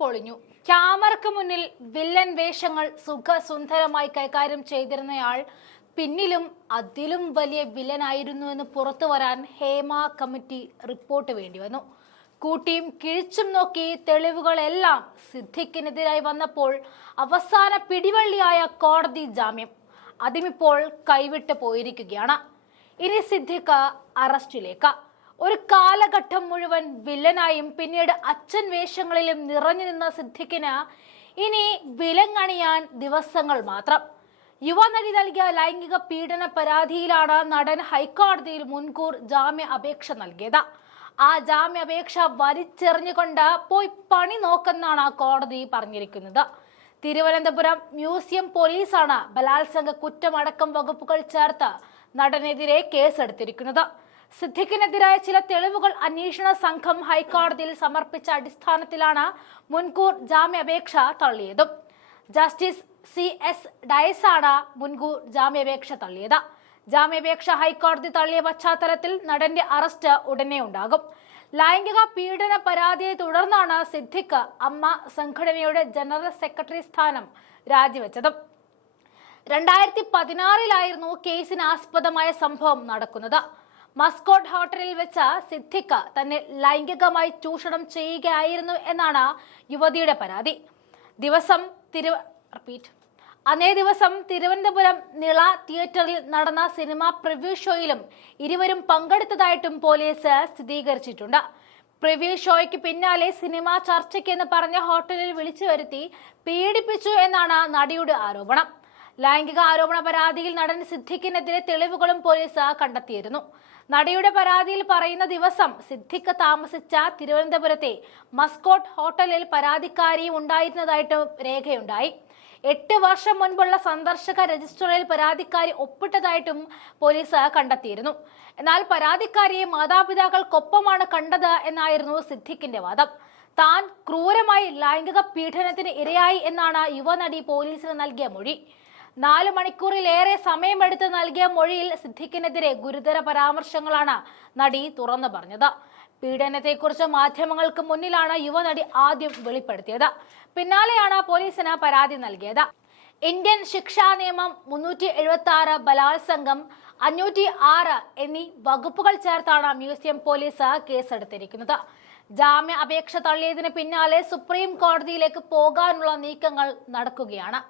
പൊളിഞ്ഞു. ക്യാമറയ്ക്ക് മുന്നിൽ വില്ലൻ വേഷങ്ങൾ സുഖസുന്ദരമായി കൈകാര്യം ചെയ്തിരുന്നയാൾ പിന്നിലും അതിലും വലിയ വില്ലനായിരുന്നുവെന്ന് പുറത്തു വരാൻ ഹേമ കമ്മിറ്റി റിപ്പോർട്ട് വേണ്ടി വന്നു. കൂട്ടിയും കിഴിച്ചും നോക്കി തെളിവുകളെല്ലാം സിദ്ധിക്കിനെതിരായി വന്നപ്പോൾ അവസാന പിടിവള്ളിയായ കോടതി ജാമ്യം. അതിമിപ്പോൾ കൈവിട്ട് പോയിരിക്കുകയാണ്. ഇനി സിദ്ദിഖ് അറസ്റ്റിലേക്ക്. ഒരു കാലഘട്ടം മുഴുവൻ വില്ലനായും പിന്നീട് അച്ഛൻ വേഷങ്ങളിലും നിറഞ്ഞു നിന്ന സിദ്ദിഖിന് ഇനി വിലങ്ങണിയാൻ ദിവസങ്ങൾ മാത്രം. യുവനടി നൽകിയ ലൈംഗിക പീഡന പരാതിയിലാണ് നടൻ ഹൈക്കോടതിയിൽ മുൻകൂർ ജാമ്യ അപേക്ഷ നൽകിയത്. ആ ജാമ്യാപേക്ഷ വലിച്ചെറിഞ്ഞുകൊണ്ട് പോയി പണി നോക്കെന്നാണ് കോടതി പറഞ്ഞിരിക്കുന്നത്. തിരുവനന്തപുരം മ്യൂസിയം പോലീസാണ് ബലാത്സംഗ കുറ്റമടക്കം വകുപ്പുകൾ ചേർത്ത് നടനെതിരെ കേസെടുത്തിരിക്കുന്നത്. സിദ്ദിഖിനെതിരായ ചില തെളിവുകൾ അന്വേഷണ സംഘം ഹൈക്കോടതിയിൽ സമർപ്പിച്ച അടിസ്ഥാനത്തിലാണ് മുൻകൂർ ജാമ്യാപേക്ഷ തള്ളിയതും. ജസ്റ്റിസ് സി എസ് ഡയസാണ് മുൻകൂർ ജാമ്യാപേക്ഷ തള്ളിയത്. ജാമ്യാപേക്ഷ ഹൈക്കോടതി തള്ളിയ പശ്ചാത്തലത്തിൽ നടന്റെ അറസ്റ്റ് ഉടനെ ഉണ്ടാകും. ലൈംഗിക പീഡന പരാതിയെ തുടർന്നാണ് സിദ്ദിഖ് അമ്മ സംഘടനയുടെ ജനറൽ സെക്രട്ടറി സ്ഥാനം രാജിവെച്ചതും. രണ്ടായിരത്തി പതിനാറിലായിരുന്നു കേസിന് ആസ്പദമായ സംഭവം നടക്കുന്നത്. മസ്കോട്ട് ഹോട്ടലിൽ വെച്ച സിദ്ധിക്ക തന്നെ ലൈംഗികമായി ചൂഷണം ചെയ്യുകയായിരുന്നു എന്നാണ് യുവതിയുടെ പരാതി. ദിവസം തിരു റിപ്പീറ്റ് അന്നേ ദിവസം തിരുവനന്തപുരം നിള തിയേറ്ററിൽ നടന്ന സിനിമ പ്രിവ്യൂ ഷോയിലും ഇരുവരും പങ്കെടുത്തതായിട്ടും പോലീസ് സ്ഥിരീകരിച്ചിട്ടുണ്ട്. പ്രിവ്യൂ ഷോയ്ക്ക് പിന്നാലെ സിനിമ ചർച്ചയ്ക്കെന്ന് പറഞ്ഞ ഹോട്ടലിൽ വിളിച്ചു വരുത്തി പീഡിപ്പിച്ചു എന്നാണ് നടിയുടെ ആരോപണം. ലൈംഗിക ആരോപണ പരാതിയിൽ നടൻ സിദ്ദിഖിനെതിരെ തെളിവുകളും പോലീസ് കണ്ടെത്തിയിരുന്നു. നടിയുടെ പരാതിയിൽ പറയുന്ന ദിവസം സിദ്ദിഖ് താമസിച്ച തിരുവനന്തപുരത്തെ മസ്കോട്ട് ഹോട്ടലിൽ പരാതിക്കാരി ഉണ്ടായിരുന്നതായിട്ട് രേഖയുണ്ടായി. എട്ട് വർഷം മുൻപുള്ള സന്ദർശക രജിസ്റ്ററിൽ പരാതിക്കാരി ഒപ്പിട്ടതായിട്ടും പോലീസ് കണ്ടെത്തിയിരുന്നു. എന്നാൽ പരാതിക്കാരിയെ മാതാപിതാക്കൾക്കൊപ്പമാണ് കണ്ടത് എന്നായിരുന്നു സിദ്ദിഖിന്റെ വാദം. താൻ ക്രൂരമായി ലൈംഗിക പീഡനത്തിന് ഇരയായി എന്നാണ് യുവനടി പോലീസിന് നൽകിയ മൊഴി. നാല് മണിക്കൂറിലേറെ സമയമെടുത്ത് നൽകിയ മൊഴിയിൽ സിദ്ദിഖിനെതിരെ ഗുരുതര പരാമർശങ്ങളാണ് നടി തുറന്നു പറഞ്ഞത്. പീഡനത്തെക്കുറിച്ച് മാധ്യമങ്ങൾക്ക് മുന്നിലാണ് യുവനടി ആദ്യം വെളിപ്പെടുത്തിയത്. പിന്നാലെയാണ് പോലീസിന് പരാതി നൽകിയത്. ഇന്ത്യൻ ശിക്ഷാ നിയമം മുന്നൂറ്റി എഴുപത്തി ആറ് ബലാത്സംഗം അഞ്ഞൂറ്റി ആറ് എന്നീ വകുപ്പുകൾ ചേർത്താണ് മ്യൂസിയം പോലീസ് കേസെടുത്തിരിക്കുന്നത്. ജാമ്യ അപേക്ഷ തള്ളിയതിന് പിന്നാലെ സുപ്രീം കോടതിയിലേക്ക് പോകാനുള്ള നീക്കങ്ങൾ നടക്കുകയാണ്.